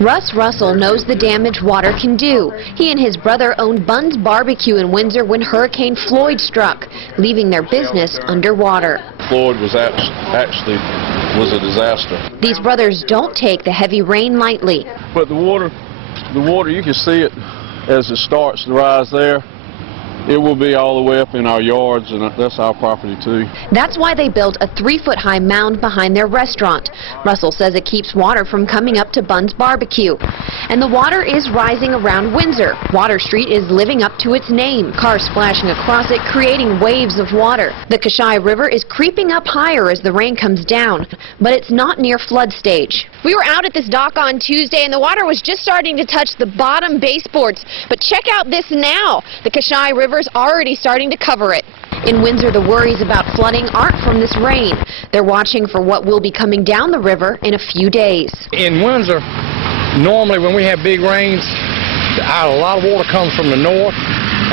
Russ Russell knows the damage water can do. He and his brother owned Bunn's Barbecue in Windsor when Hurricane Floyd struck, leaving their business underwater. Floyd was actually a disaster. These brothers don't take the heavy rain lightly. But the water, you can see it as it starts to rise there. It will be all the way up in our yards, and that's our property too. That's why they built a 3-foot-high mound behind their restaurant. Russell says it keeps water from coming up to Bunn's Barbecue. And the water is rising around Windsor. Water Street is living up to its name. Cars splashing across it, creating waves of water. The Kashai River is creeping up higher as the rain comes down, but it's not near flood stage. We were out at this dock on Tuesday, and the water was just starting to touch the bottom baseboards. But check out this now. The Kashai River is already starting to cover it. In Windsor, the worries about flooding aren't from this rain. They're watching for what will be coming down the river in a few days. In Windsor, normally when we have big rains, a lot of water comes from the north,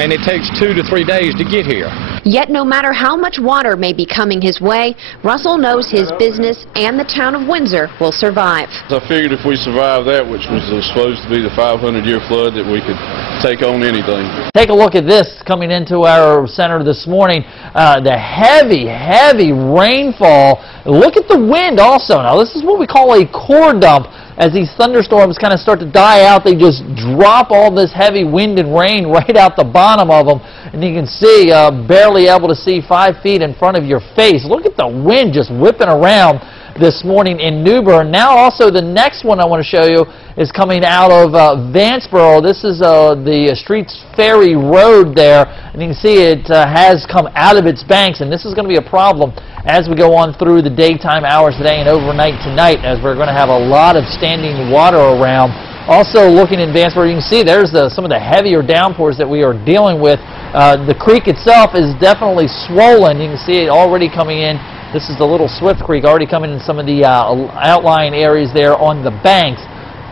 and it takes 2 to 3 days to get here. Yet no matter how much water may be coming his way, Russell knows his business and the town of Windsor will survive. I figured if we survived that, which was supposed to be the 500-year flood, that we could take on anything. Take a look at this coming into our center this morning. The heavy, heavy rainfall. Look at the wind also. Now this is what we call a core dump. As these thunderstorms kind of start to die out, they just drop all this heavy wind and rain right out the bottom of them. And you can see, barely able to see 5 feet in front of your face. Look at the wind just whipping around this morning in New Bern. Now also the next one I want to show you is coming out of Vanceboro. This is the Streets Ferry Road there, and you can see it has come out of its banks, and this is going to be a problem as we go on through the daytime hours today and overnight tonight, as we're going to have a lot of standing water around. Also looking in Vanceboro, you can see there's some of the heavier downpours that we are dealing with. The creek itself is definitely swollen. You can see it already coming in. This is the Little Swift Creek already coming in some of the outlying areas there on the banks.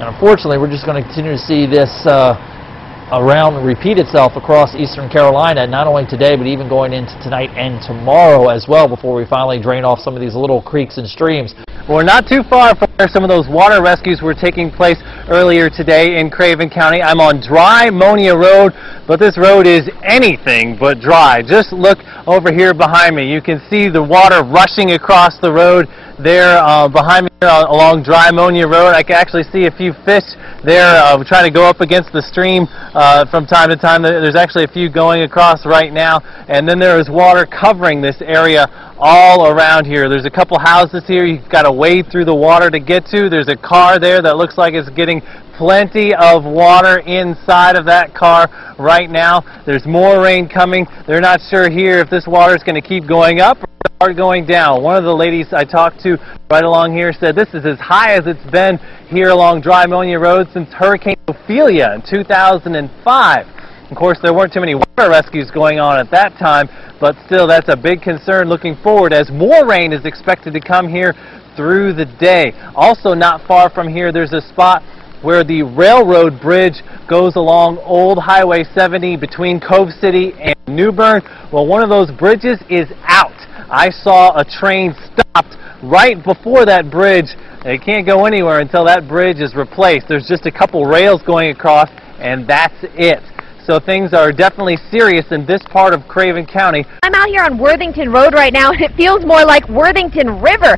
And unfortunately, we're just going to continue to see this repeat itself across eastern Carolina, not only today, but even going into tonight and tomorrow as well, before we finally drain off some of these little creeks and streams. We're not too far from where some of those water rescues were taking place earlier today in Craven County. I'm on Dry Monia Road, but this road is anything but dry. Just look over here behind me. You can see the water rushing across the road there behind me along Dry Monia Road. I can actually see a few fish there trying to go up against the stream from time to time. There's actually a few going across right now, and then there is water covering this area all around here. There's a couple houses here you've got to wade through the water to get to. There's a car there that looks like it's getting plenty of water inside of that car right now. There's more rain coming. They're not sure here if this water is going to keep going up or going down. One of the ladies I talked to right along here said this is as high as it's been here along Dry Monia Road since Hurricane Ophelia in 2005. Of course, there weren't too many water rescues going on at that time, but still that's a big concern looking forward as more rain is expected to come here through the day. Also not far from here, there's a spot where the railroad bridge goes along Old Highway 70 between Cove City and New Bern. Well, one of those bridges is out. I saw a train stopped right before that bridge. It can't go anywhere until that bridge is replaced. There's just a couple rails going across, and that's it. So things are definitely serious in this part of Craven County. I'm out here on Worthington Road right now, and it feels more like Worthington River.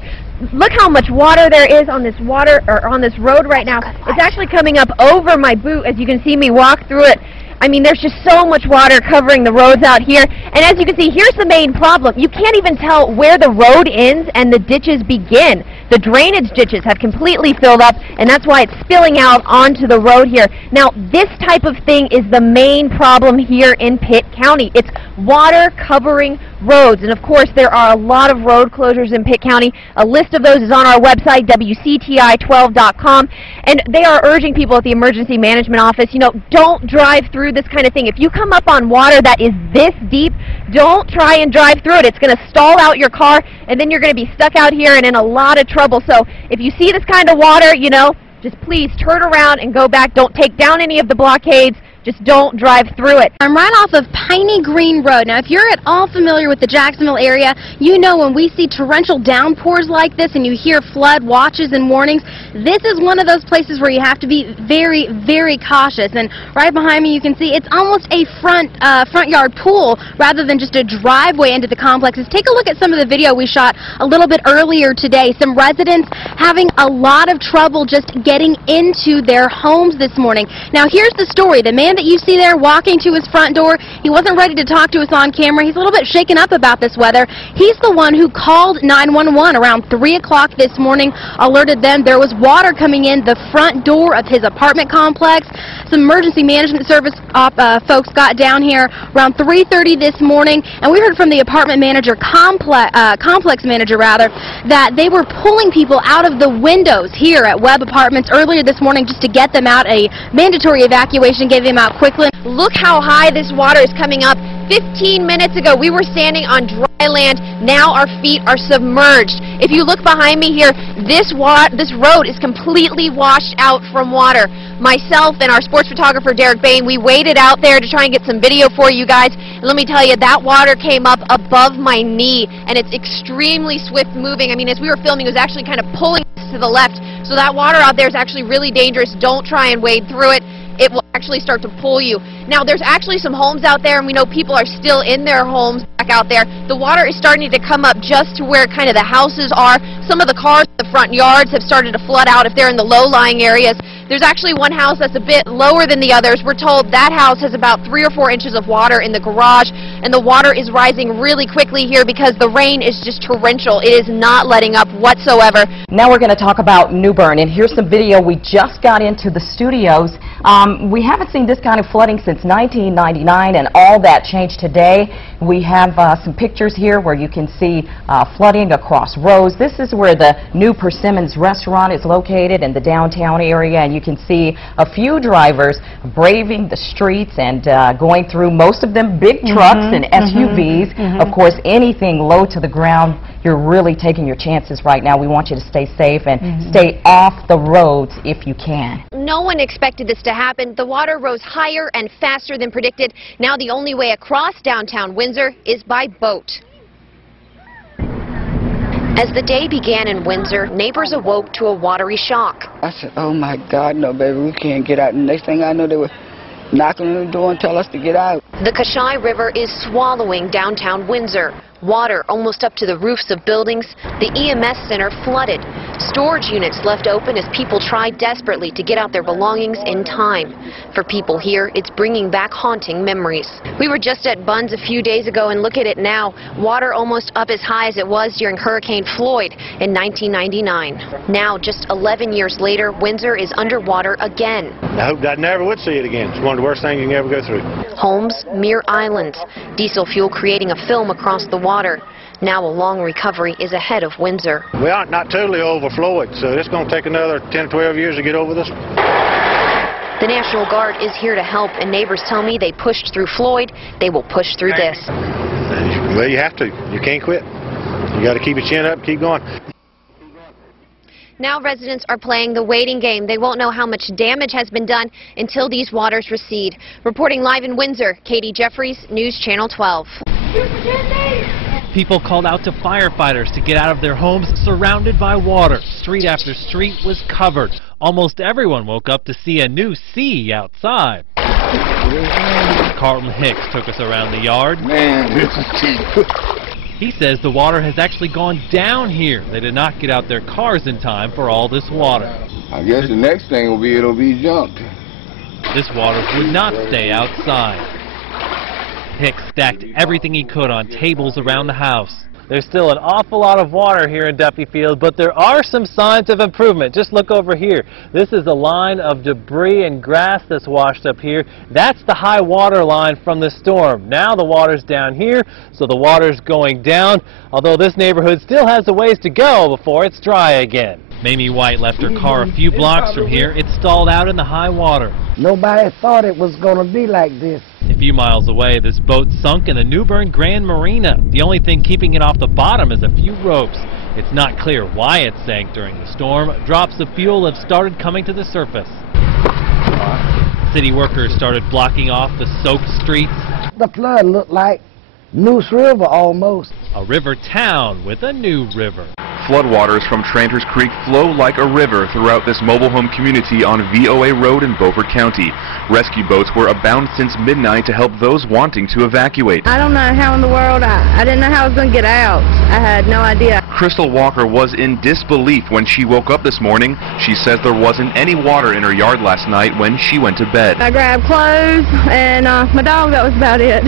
Look how much water there is on this road right now. It's actually coming up over my boot as you can see me walk through it. I mean, there's just so much water covering the roads out here. And as you can see, here's the main problem. You can't even tell where the road ends and the ditches begin. The drainage ditches have completely filled up, and that's why it's spilling out onto the road here. Now, this type of thing is the main problem here in Pitt County. It's water covering roads. And of course, there are a lot of road closures in Pitt County. A list of those is on our website, WCTI12.com. And they are urging people at the Emergency Management Office, you know, don't drive through this kind of thing. If you come up on water that is this deep, don't try and drive through it. It's going to stall out your car, and then you're going to be stuck out here and in a lot of trouble. So if you see this kind of water, you know, just please turn around and go back. Don't take down any of the blockades. just don't drive through it. I'm right off of Piney Green Road. Now, if you're at all familiar with the Jacksonville area, you know when we see torrential downpours like this and you hear flood watches and warnings, this is one of those places where you have to be very, very cautious. And right behind me you can see it's almost a front yard pool rather than just a driveway into the complexes. Take a look at some of the video we shot a little bit earlier today. Some residents having a lot of trouble just getting into their homes this morning. Now, here's the story. The man that you see there walking to his front door, he wasn't ready to talk to us on camera. He's a little bit shaken up about this weather. He's the one who called 911 around 3 o'clock this morning, alerted them there was water coming in the front door of his apartment complex. Some emergency management service folks got down here around 3:30 this morning, and we heard from the apartment manager, complex manager rather, that they were pulling people out of the windows here at Webb Apartments earlier this morning just to get them out. A mandatory evacuation gave them out quickly. Look how high this water is coming up. 15 minutes ago, we were standing on dry land. Now our feet are submerged. If you look behind me here, this road is completely washed out from water. Myself and our sports photographer, Derek Bain, we waded out there to try and get some video for you guys. And let me tell you, that water came up above my knee, and it's extremely swift moving. I mean, as we were filming, it was actually kind of pulling us to the left. So that water out there is actually really dangerous. Don't try and wade through it. It will actually start to pull you. Now, there's actually some homes out there, and we know people are still in their homes back out there. The water is starting to come up just to where kind of the houses are. Some of the cars in the front yards have started to flood out if they're in the low-lying areas. There's actually one house that's a bit lower than the others. We're told that house has about 3 or 4 inches of water in the garage, and the water is rising really quickly here because the rain is just torrential. It is not letting up whatsoever. Now we're going to talk about New Bern, and here's some video we just got into the studios. We haven't seen this kind of flooding since 1999, and all that changed today. We have some pictures here where you can see flooding across roads. This is where the new Persimmons restaurant is located in the downtown area, and you can see a few drivers braving the streets and going through, most of them big trucks and SUVs. Of course, anything low to the ground, you're really taking your chances right now. We want you to stay safe and stay off the roads if you can. No one expected this to happen. The water rose higher and faster than predicted. Now the only way across downtown Windsor is by boat. As the day began in Windsor, neighbors awoke to a watery shock. I said, oh my God, no baby, we can't get out. The next thing I know, they were knocking on the door and tell us to get out. The Kashai River is swallowing downtown Windsor. Water almost up to the roofs of buildings. The EMS center flooded. Storage units left open as people tried desperately to get out their belongings in time. For people here, it's bringing back haunting memories. We were just at Bunn's a few days ago, and look at it now. Water almost up as high as it was during Hurricane Floyd in 1999. Now, just 11 years later, Windsor is underwater again. I hope I never would see it again. It's one of the worst things you can ever go through. Homes, mere islands. Diesel fuel creating a film across the water. Now a long recovery is ahead of Windsor. We aren't not totally overflowed, so it's going to take another 10, 12 years to get over this. The National Guard is here to help, and neighbors tell me they pushed through Floyd. They will push through this. Well, you have to. You can't quit. You got to keep your chin up, keep going. Now residents are playing the waiting game. They won't know how much damage has been done until these waters recede. Reporting live in Windsor, Katie Jeffries, News Channel 12. People called out to firefighters to get out of their homes surrounded by water. Street after street was covered. Almost everyone woke up to see a new sea outside. Carlton Hicks took us around the yard. Man, this is He says the water has actually gone down here. They did not get out their cars in time for all this water. I guess the next thing will be it'll be jumped. This water would not stay outside. Hicks stacked everything he could on tables around the house. There's still an awful lot of water here in Duffy Field, but there are some signs of improvement. Just look over here. This is a line of debris and grass that's washed up here. That's the high water line from the storm. Now the water's down here, so the water's going down, although this neighborhood still has a ways to go before it's dry again. Mamie White left her car a few blocks from here. It stalled out in the high water. Nobody thought it was going to be like this. A few miles away, this boat sunk in the New Bern Grand Marina. The only thing keeping it off the bottom is a few ropes. It's not clear why it sank during the storm. Drops of fuel have started coming to the surface. City workers started blocking off the soaked streets. The flood looked like Neuse River almost. A river town with a new river. Floodwaters from Tranters Creek flow like a river throughout this mobile home community on VOA Road in Beaufort County. Rescue boats were abound since midnight to help those wanting to evacuate. I don't know how in the world, I didn't know how I was going to get out. I had no idea. Crystal Walker was in disbelief when she woke up this morning. She says there wasn't any water in her yard last night when she went to bed. I grabbed clothes and my dog, that was about it.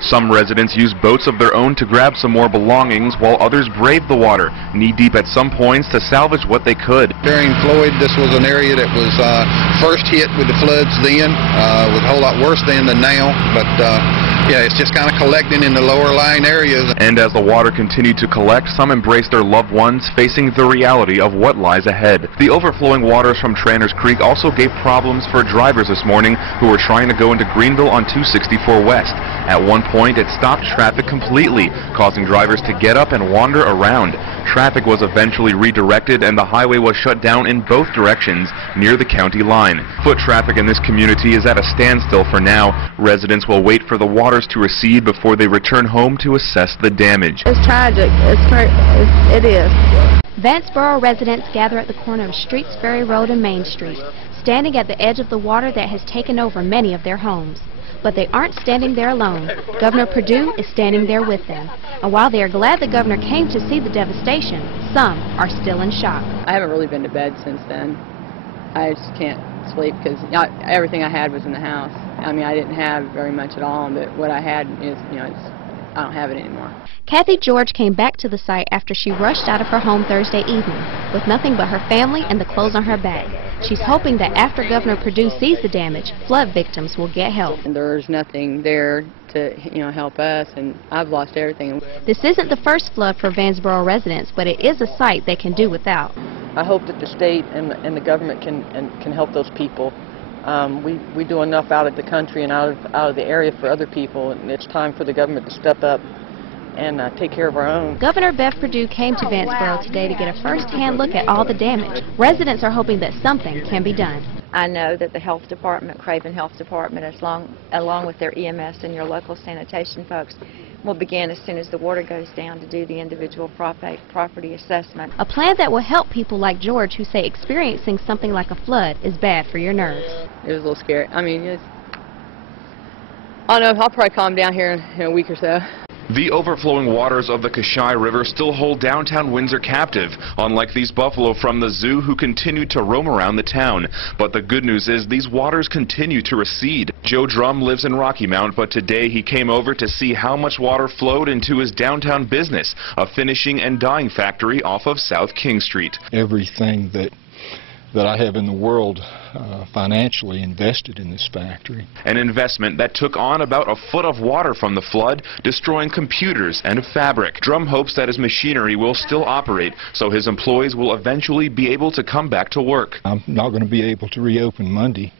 Some residents used boats of their own to grab some more belongings, while others braved the water, knee-deep at some points, to salvage what they could. During Floyd, this was an area that was first hit with the floods then. It was a whole lot worse then than now, but yeah, it's just kind of collecting in the lower lying areas. And as the water continued to collect, some embraced their loved ones, facing the reality of what lies ahead. The overflowing waters from Tranters Creek also gave problems for drivers this morning who were trying to go into Greenville on 264 West. At one point, it stopped traffic completely, causing drivers to get up and wander around. Traffic was eventually redirected and the highway was shut down in both directions near the county line. Foot traffic in this community is at a standstill for now. Residents will wait for the waters to recede before they return home to assess the damage. It's tragic. It is. Vanceboro residents gather at the corner of Streets Ferry Road and Main Street, standing at the edge of the water that has taken over many of their homes. But they aren't standing there alone. Governor Perdue is standing there with them. And while they are glad the governor came to see the devastation, some are still in shock. I haven't really been to bed since then. I just can't sleep because everything I had was in the house. I mean, I didn't have very much at all, but what I had is, I don't have it anymore. Kathy George came back to the site after she rushed out of her home Thursday evening with nothing but her family and the clothes on her back. She's hoping that after Governor Perdue sees the damage, flood victims will get help. And there's nothing there to, help us, and I've lost everything. This isn't the first flood for Vanceboro residents, but it is a site they can do without. I hope that the state and the government can help those people. We do enough out of the country and out of the area for other people, and it's time for the government to step up and take care of our own. Governor Bev Perdue came to Vanceboro today to get a first-hand look at all the damage. Residents are hoping that something can be done. I know that the health department, Craven Health Department, along with their EMS and your local sanitation folks, will begin as soon as the water goes down to do the individual property assessment. A plan that will help people like George who say experiencing something like a flood is bad for your nerves. It was a little scary. I mean, I don't know, I'll probably calm down here in a week or so. The overflowing waters of the Kashai River still hold downtown Windsor captive, unlike these buffalo from the zoo who continue to roam around the town. But the good news is these waters continue to recede. Joe Drum lives in Rocky Mount, but today he came over to see how much water flowed into his downtown business, a finishing and dyeing factory off of South King Street. Everything that I have in the world financially invested in this factory. An investment that took on about a foot of water from the flood, destroying computers and fabric. Drum hopes that his machinery will still operate, so his employees will eventually be able to come back to work. I'm not going to be able to reopen Monday,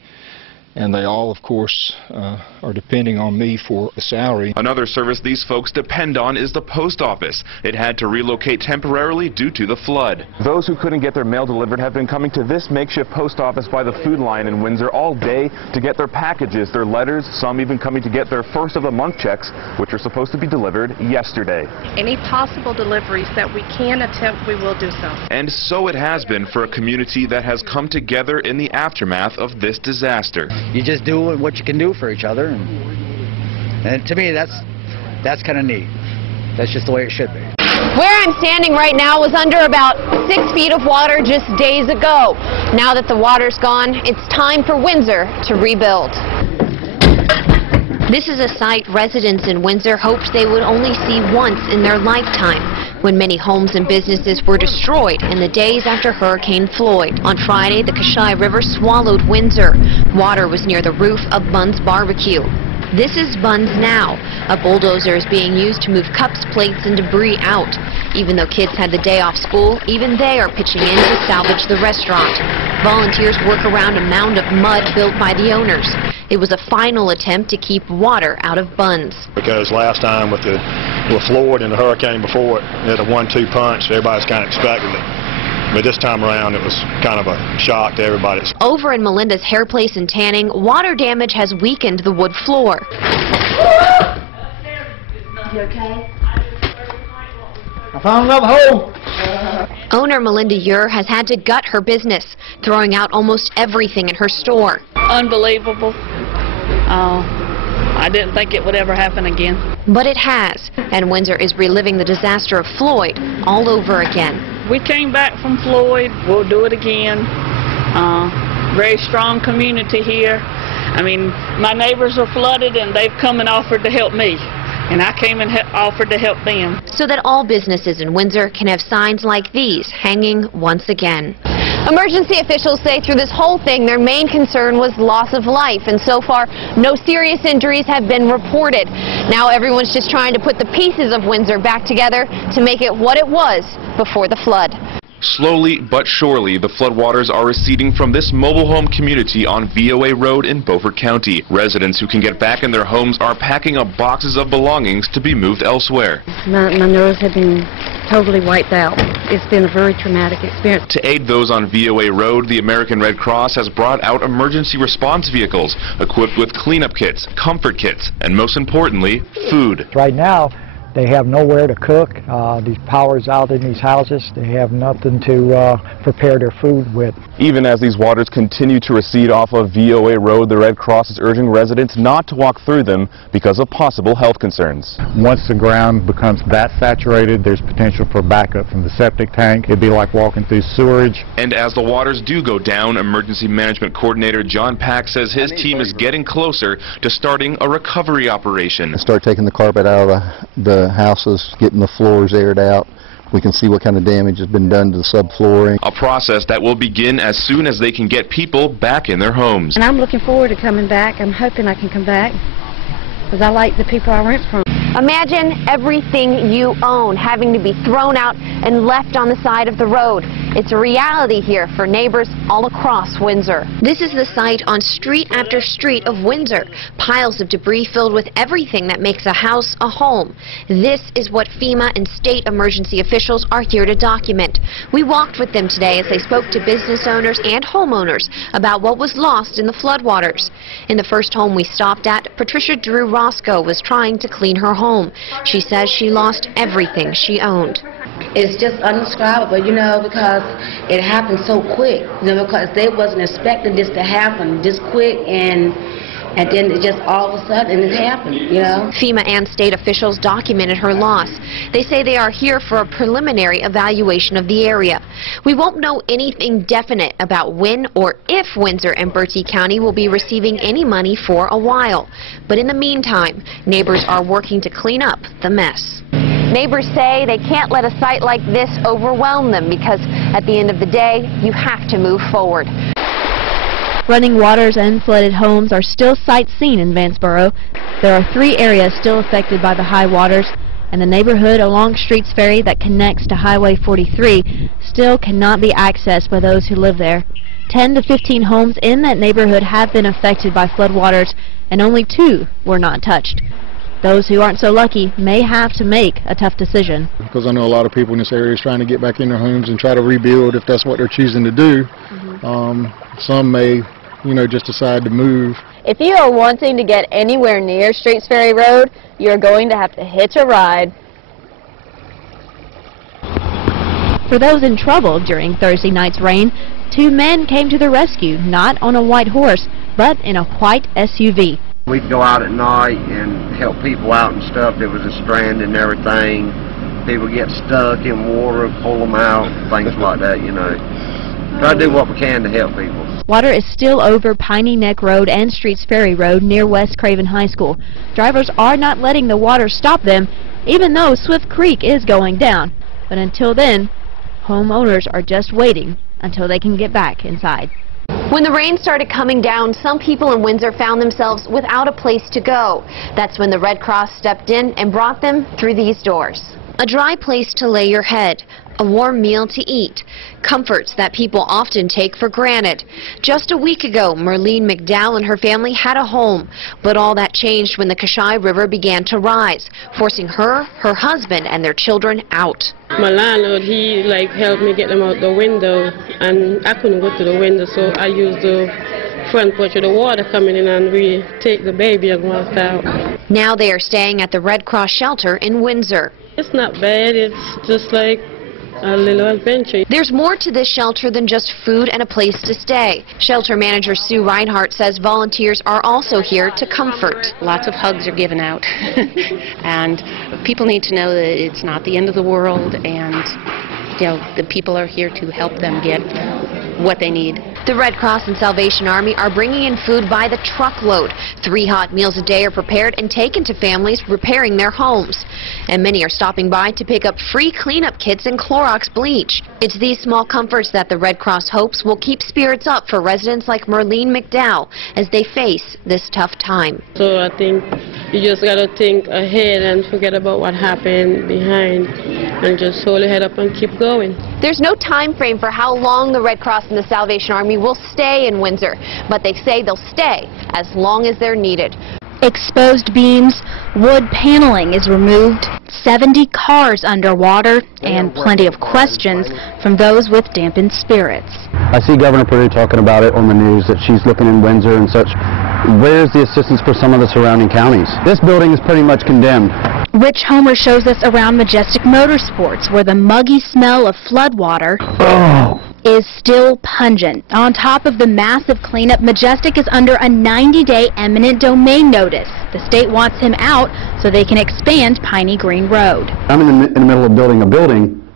and they all, of course, are depending on me for a salary. Another service these folks depend on is the post office. It had to relocate temporarily due to the flood. Those who couldn't get their mail delivered have been coming to this makeshift post office by the Food Lion in Windsor all day to get their packages, their letters, some even coming to get their first of the month checks, which are supposed to be delivered yesterday. Any possible deliveries that we can attempt, we will do so. And so it has been for a community that has come together in the aftermath of this disaster. You just do what you can do for each other, and to me that's kind of neat. That's just the way it should be. Where I'm standing right now was under about 6 feet of water just days ago. Now that the water's gone, it's time for Windsor to rebuild. This is a site residents in Windsor hoped they would only see once in their lifetime, when many homes and businesses were destroyed in the days after Hurricane Floyd. On Friday, the Kashai River swallowed Windsor. Water was near the roof of Bunn's Barbecue. This is Bunn's now. A bulldozer is being used to move cups, plates, and debris out. Even though kids had the day off school, even they are pitching in to salvage the restaurant. Volunteers work around a mound of mud built by the owners. It was a final attempt to keep water out of Bunn's. Because last time with Floyd and the hurricane before it, it had a 1-2 punch, everybody's kind of expecting it. But this time around, it was kind of a shock to everybody. Over in Melinda's hair place and tanning, water damage has weakened the wood floor. You okay? I found another hole. Owner Melinda Ure has had to gut her business, throwing out almost everything in her store. Unbelievable. I didn't think it would ever happen again. But it has, and Windsor is reliving the disaster of Floyd all over again. We came back from Floyd. We'll do it again. Very strong community here. I mean, my neighbors are flooded and they've come and offered to help me. And I came and offered to help them. So that all businesses in Windsor can have signs like these hanging once again. Emergency officials say through this whole thing, their main concern was loss of life, and so far, no serious injuries have been reported. Now everyone's just trying to put the pieces of Windsor back together to make it what it was before the flood. Slowly but surely, the floodwaters are receding from this mobile home community on VOA Road in Beaufort County. Residents who can get back in their homes are packing up boxes of belongings to be moved elsewhere. My nerves have been totally wiped out. It's been a very traumatic experience. To aid those on VOA Road, the American Red Cross has brought out emergency response vehicles equipped with cleanup kits, comfort kits, and most importantly, food. Right now, they have nowhere to cook. These power's out in these houses. They have nothing to prepare their food with. Even as these waters continue to recede off of VOA Road, the Red Cross is urging residents not to walk through them because of possible health concerns. Once the ground becomes that saturated, there's potential for backup from the septic tank. It'd be like walking through sewerage. And as the waters do go down, Emergency Management Coordinator John Pack says his team is getting closer to starting a recovery operation. Start taking the carpet out of the houses, getting the floors aired out. We can see what kind of damage has been done to the subflooring. A process that will begin as soon as they can get people back in their homes. And I'm looking forward to coming back. I'm hoping I can come back because I like the people I rent from. Imagine everything you own having to be thrown out and left on the side of the road. It's a reality here for neighbors all across Windsor. This is the site on street after street of Windsor. Piles of debris filled with everything that makes a house a home. This is what FEMA and state emergency officials are here to document. We walked with them today as they spoke to business owners and homeowners about what was lost in the floodwaters. In the first home we stopped at, Patricia Drew Roscoe was trying to clean her home. She says she lost everything she owned. It's just indescribable, you know, because it happened so quick, you know, because they wasn't expecting this to happen this quick, and then it just all of a sudden it happened, you know. FEMA and state officials documented her loss. They say they are here for a preliminary evaluation of the area. We won't know anything definite about when or if Windsor and Bertie County will be receiving any money for a while. But in the meantime, neighbors are working to clean up the mess. Neighbors say they can't let a site like this overwhelm them because at the end of the day, you have to move forward. Running waters and flooded homes are still sights seen in Vanceboro. There are 3 areas still affected by the high waters, and the neighborhood along Streets Ferry that connects to Highway 43 still cannot be accessed by those who live there. 10 to 15 homes in that neighborhood have been affected by floodwaters, and only 2 were not touched. Those who aren't so lucky may have to make a tough decision. Because I know a lot of people in this area is trying to get back in their homes and try to rebuild if that's what they're choosing to do. Some may, you know, just decide to move. If you are wanting to get anywhere near Streets Ferry Road, you're going to have to hitch a ride. For those in trouble during Thursday night's rain, 2 men came to the rescue, not on a white horse, but in a white SUV. We'd go out at night and help people out and stuff. There was a strand and everything. People get stuck in water, pull them out, things like that, you know. Try to do what we can to help people. Water is still over Piney Neck Road and Streets Ferry Road near West Craven High School. Drivers are not letting the water stop them, even though Swift Creek is going down. But until then, homeowners are just waiting until they can get back inside. When the rain started coming down, some people in Windsor found themselves without a place to go. That's when the Red Cross stepped in and brought them through these doors. A dry place to lay your head, a warm meal to eat, comforts that people often take for granted. Just a week ago, Merlene McDowell and her family had a home, but all that changed when the Kashai River began to rise, forcing her, her husband, and their children out. My landlord, he helped me get them out the window, and I couldn't go to the window, so I used the front porch with the water coming in, and we take the baby and walked out. Now they are staying at the Red Cross shelter in Windsor. It's not bad, it's just like a little adventure. There's more to this shelter than just food and a place to stay. Shelter manager Sue Reinhardt says volunteers are also here to comfort. Lots of hugs are given out, and people need to know that it's not the end of the world, and the people are here to help them get what they need. The Red Cross and Salvation Army are bringing in food by the truckload. 3 hot meals a day are prepared and taken to families repairing their homes. And many are stopping by to pick up free cleanup kits and Clorox bleach. It's these small comforts that the Red Cross hopes will keep spirits up for residents like Merlene McDowell as they face this tough time. So I think you just got to think ahead and forget about what happened behind and just hold your head up and keep going. There's no time frame for how long the Red Cross and the Salvation Army will stay in Windsor, but they say they'll stay as long as they're needed. Exposed beams, wood paneling is removed, 70 cars underwater, and plenty of questions from those with dampened spirits. I see Governor Perdue talking about it on the news, that she's looking in Windsor and such. Where's the assistance for some of the surrounding counties? This building is pretty much condemned. Rich Homer shows us around Majestic Motorsports, where the muggy smell of floodwater is still pungent. On top of the massive cleanup, Majestic is under a 90-day eminent domain notice. The state wants him out so they can expand Piney Green Road. I'm in the middle of building a building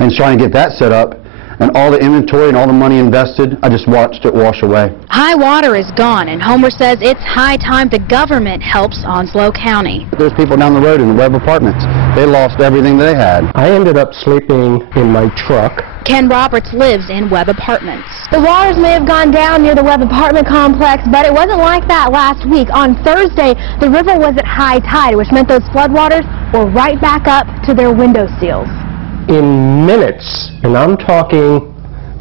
and trying to get that set up, and all the inventory and all the money invested, I just watched it wash away. High water is gone, and Homer says it's high time the government helps Onslow County. There's people down the road in the Webb Apartments. They lost everything they had. I ended up sleeping in my truck. Ken Roberts lives in Webb Apartments. The waters may have gone down near the Webb apartment complex, but it wasn't like that last week. On Thursday, the river was at high tide, which meant those floodwaters were right back up to their window sills. In minutes, and I'm talking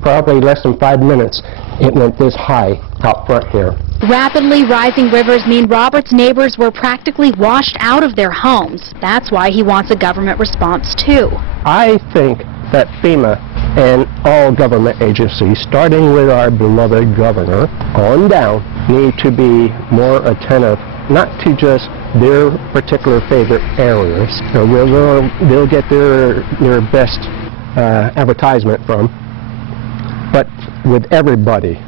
probably less than 5 minutes, it went this high out front here. Rapidly rising rivers mean Roberts' neighbors were practically washed out of their homes. That's why he wants a government response too. I think that FEMA and all government agencies, starting with our beloved governor on down, need to be more attentive, not to just their particular favorite areas. They'll get their best advertisement from, but with everybody.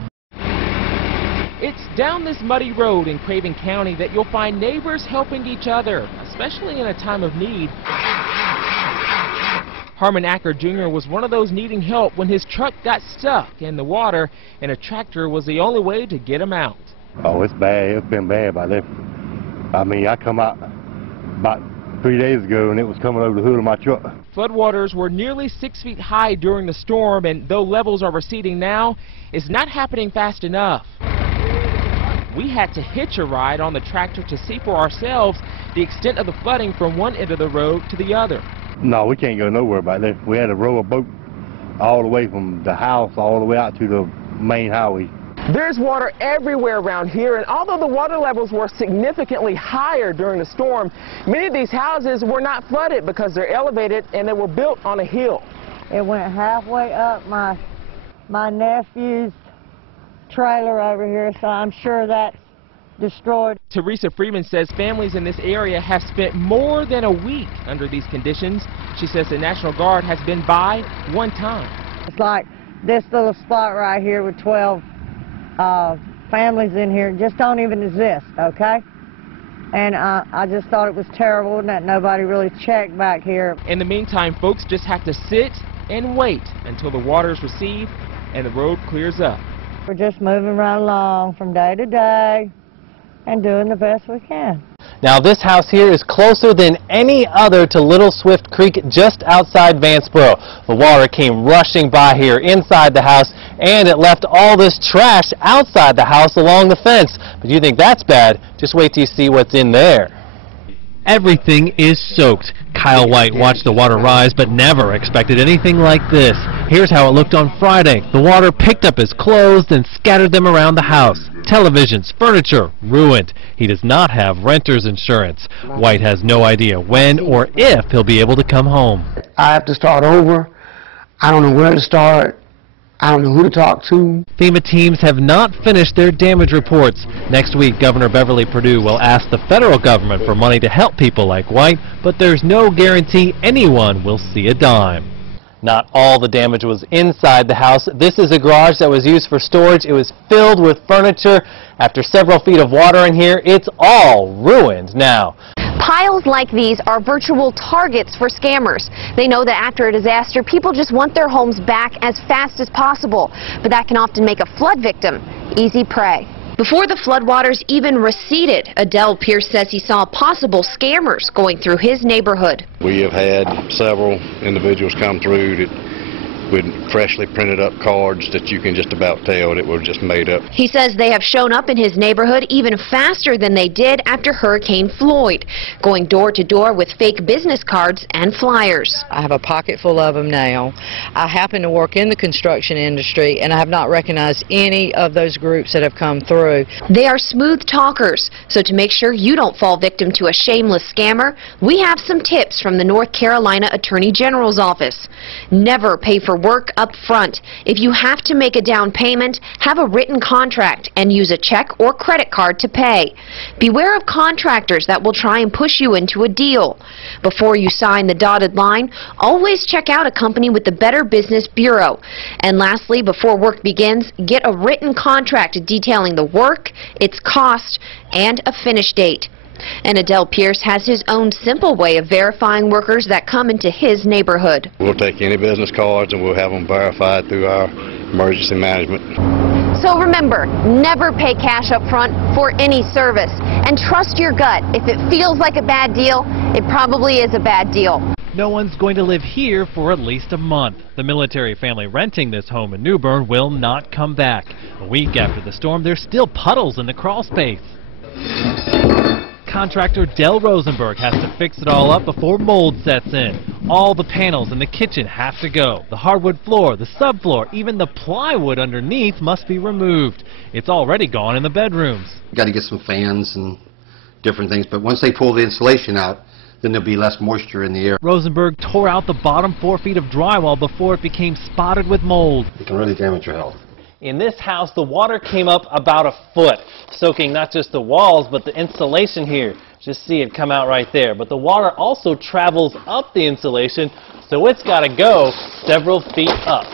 It's down this muddy road in Craven County that you'll find neighbors helping each other, especially in a time of need. Harmon Acker Jr. was one of those needing help when his truck got stuck in the water, and a tractor was the only way to get him out. Oh, it's bad. It's been bad by then. I mean, I come out about 3 days ago, and it was coming over the hood of my truck. Floodwaters were nearly 6 feet high during the storm, and though levels are receding now, it's not happening fast enough. We had to hitch a ride on the tractor to see for ourselves the extent of the flooding from one end of the road to the other. No, we can't go nowhere back there. We had to row a boat all the way from the house all the way out to the main highway. There's water everywhere around here, and although the water levels were significantly higher during the storm, many of these houses were not flooded because they're elevated and they were built on a hill. It went halfway up my nephew's trailer over here, so I'm sure that's destroyed. Teresa Freeman says families in this area have spent more than a week under these conditions. She says the National Guard has been by one time. It's like this little spot right here with 12 families in here just don't even exist, okay? And I just thought it was terrible that nobody really checked back here. In the meantime, folks just have to sit and wait until the waters recede and the road clears up. We're just moving right along from day to day and doing the best we can. Now this house here is closer than any other to Little Swift Creek just outside Vanceboro. The water came rushing by here inside the house, and it left all this trash outside the house along the fence. But you think that's bad? Just wait till you see what's in there. Everything is soaked. Kyle White watched the water rise but never expected anything like this. Here's how it looked on Friday. The water picked up his clothes and scattered them around the house. Televisions, furniture, ruined. He does not have renter's insurance. White has no idea when or if he'll be able to come home. I have to start over. I don't know where to start. I don't know who to talk to. FEMA teams have not finished their damage reports. Next week, Governor Beverly Perdue will ask the federal government for money to help people like White, but there's no guarantee anyone will see a dime. Not all the damage was inside the house. This is a garage that was used for storage. It was filled with furniture. After several feet of water in here, it's all ruined now. Piles like these are virtual targets for scammers. They know that after a disaster, people just want their homes back as fast as possible. But that can often make a flood victim easy prey. Before the floodwaters even receded, Adele Pierce says he saw possible scammers going through his neighborhood. We have had several individuals come through that with freshly printed up cards that you can just about tell that were just made up. He says they have shown up in his neighborhood even faster than they did after Hurricane Floyd, going door to door with fake business cards and flyers. I have a pocket full of them now. I happen to work in the construction industry, and I have not recognized any of those groups that have come through. They are smooth talkers, so to make sure you don't fall victim to a shameless scammer, we have some tips from the North Carolina Attorney General's office. Never pay for work up front. If you have to make a down payment, have a written contract and use a check or credit card to pay. Beware of contractors that will try and push you into a deal. Before you sign the dotted line, always check out a company with the Better Business Bureau. And lastly, before work begins, get a written contract detailing the work, its cost, and a finish date. And Adele Pierce has his own simple way of verifying workers that come into his neighborhood. We'll take any business cards and we'll have them verified through our emergency management. So remember, never pay cash up front for any service. And trust your gut. If it feels like a bad deal, it probably is a bad deal. No one's going to live here for at least a month. The military family renting this home in New Bern will not come back. A week after the storm, there's still puddles in the crawl space. Contractor Del Rosenberg has to fix it all up before mold sets in. All the panels in the kitchen have to go. The hardwood floor, the subfloor, even the plywood underneath must be removed. It's already gone in the bedrooms. Got to get some fans and different things, but once they pull the insulation out, then there'll be less moisture in the air. Rosenberg tore out the bottom 4 feet of drywall before it became spotted with mold. It can really damage your health. In this house, the water came up about a foot, soaking not just the walls, but the insulation here. Just see it come out right there. But the water also travels up the insulation, so it's got to go several feet up.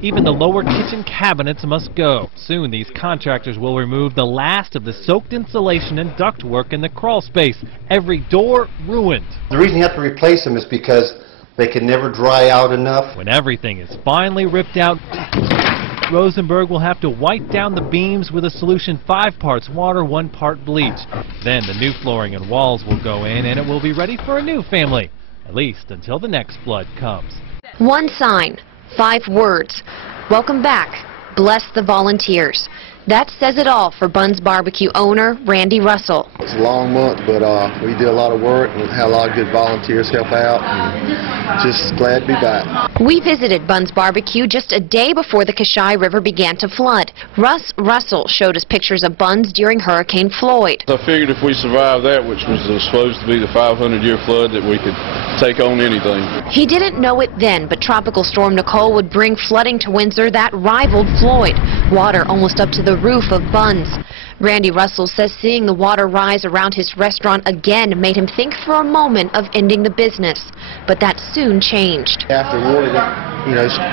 Even the lower kitchen cabinets must go. Soon, these contractors will remove the last of the soaked insulation and ductwork in the crawl space. Every door ruined. The reason you have to replace them is because they can never dry out enough. When everything is finally ripped out, Rosenberg will have to wipe down the beams with a solution 5 parts water, 1 part bleach. Then the new flooring and walls will go in and it will be ready for a new family, at least until the next flood comes. One sign, 5 words. Welcome back. Bless the volunteers. That says it all for Bunn's Barbecue owner, Randy Russell. It's a long month, but we did a lot of work and had a lot of good volunteers help out. And just glad to be back. We visited Bunn's Barbecue just a day before the Kashai River began to flood. Russ Russell showed us pictures of Bunn's during Hurricane Floyd. I figured if we survived that, which was supposed to be the 500-year flood, that we could take on anything. He didn't know it then, but Tropical Storm Nicole would bring flooding to Windsor that rivaled Floyd. Water almost up to the roof of Bunn's. Randy Russell says seeing the water rise around his restaurant again made him think for a moment of ending the business, but that soon changed. After water,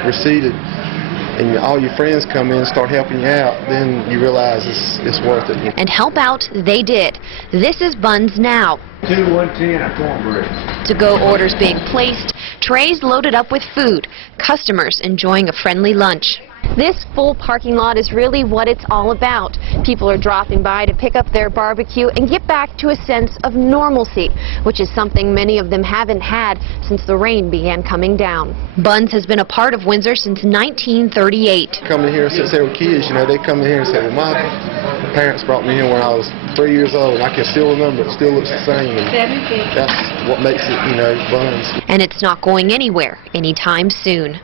receded, and all your friends come in and start helping you out, then you realize it's worth it. And help out they did. This is Bunn's now. 2 110 a cornbread. To-go orders being placed, trays loaded up with food, customers enjoying a friendly lunch. This full parking lot is really what it's all about. People are dropping by to pick up their barbecue and get back to a sense of normalcy, which is something many of them haven't had since the rain began coming down. Bunn's has been a part of Windsor since 1938. Coming here since they were kids, they come in here and say, well, Mom, parents brought me in when I was 3 years old, and I can still remember it. Still looks the same. And that's what makes it, you know, Buns. And it's not going anywhere anytime soon.